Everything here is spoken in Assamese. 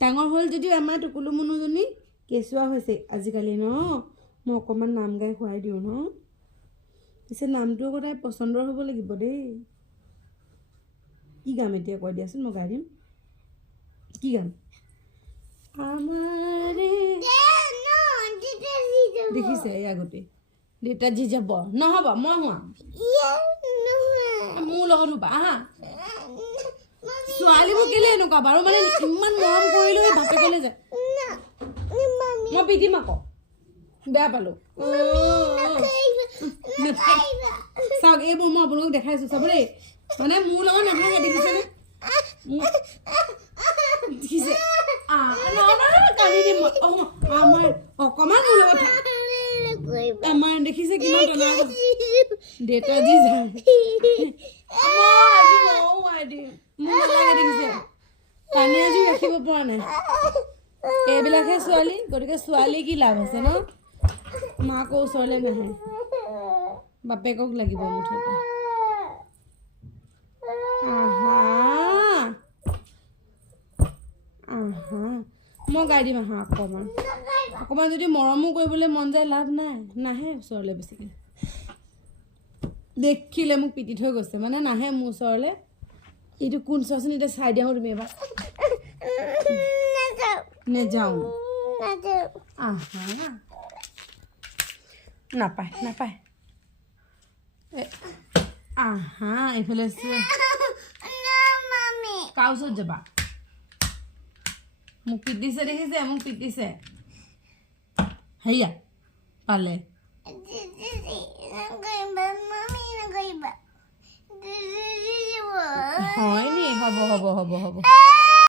ডাঙৰ হ'ল যদিও আমাৰ টুকুলু মুনুজনী কেঁচুৱা হৈছে আজিকালি ন মই অকণমান নাম গাই খুৱাই দিওঁ ন পিছে নামটো আকৌ তাই পচন্দৰ হ'ব লাগিব দেই কি গাম এতিয়া কৈ দিয়াচোন মই গাই দিম কি গাম আমাৰে দেখিছে এই আগতে দেউতা যি যাব নহ'ব মই হুৱাম মোৰ লগত হুবা আহা ছোৱালীবোৰ কেলে এনেকুৱা বাৰু মানে ইমান মৰম কৰিলেও বাপেকলে যায় মই পিটিম আকৌ বেয়া পালোঁ চাওক এইবোৰ মই আপোনালোকক দেখাইছোঁ চাব দেই মানে মোৰ লগত নাথাকে দেখিছেনে দেখিছে কান্দি দিম আমাৰ অকণমান মোৰ লগত আমাৰ দেখিছে কিমান টনা দেউতা যি যায় মোৰ নালাগে দেখিছে কান্দি এযোৰ ৰাখিব পৰা নাই এইবিলাকহে ছোৱালী গতিকে ছোৱালী কি লাভ আছে ন মাকৰ ওচৰলৈ নাহে বাপেকক লাগিব মুঠতে মই গাই দিম আহা অকণমান যদি মৰমো কৰিবলৈ মন যায় লাভ নাই নাহে ওচৰলৈ বেছিকৈ দেখিলে মোক পিটি থৈ গৈছে মানে নাহে মোৰ ওচৰলৈ এইটো কোন চোৱাচোন এতিয়া চাই দিওঁ তুমি এবাৰ নেযাওঁ আহা নাপায় নাপায় আহা এইফালে কাৰ ওচৰত যাবা মোক পিটিছে দেখিছে মোক পিটিছে হেয়া পালে হয় নি হ'ব হ'ব হ'ব হ'ব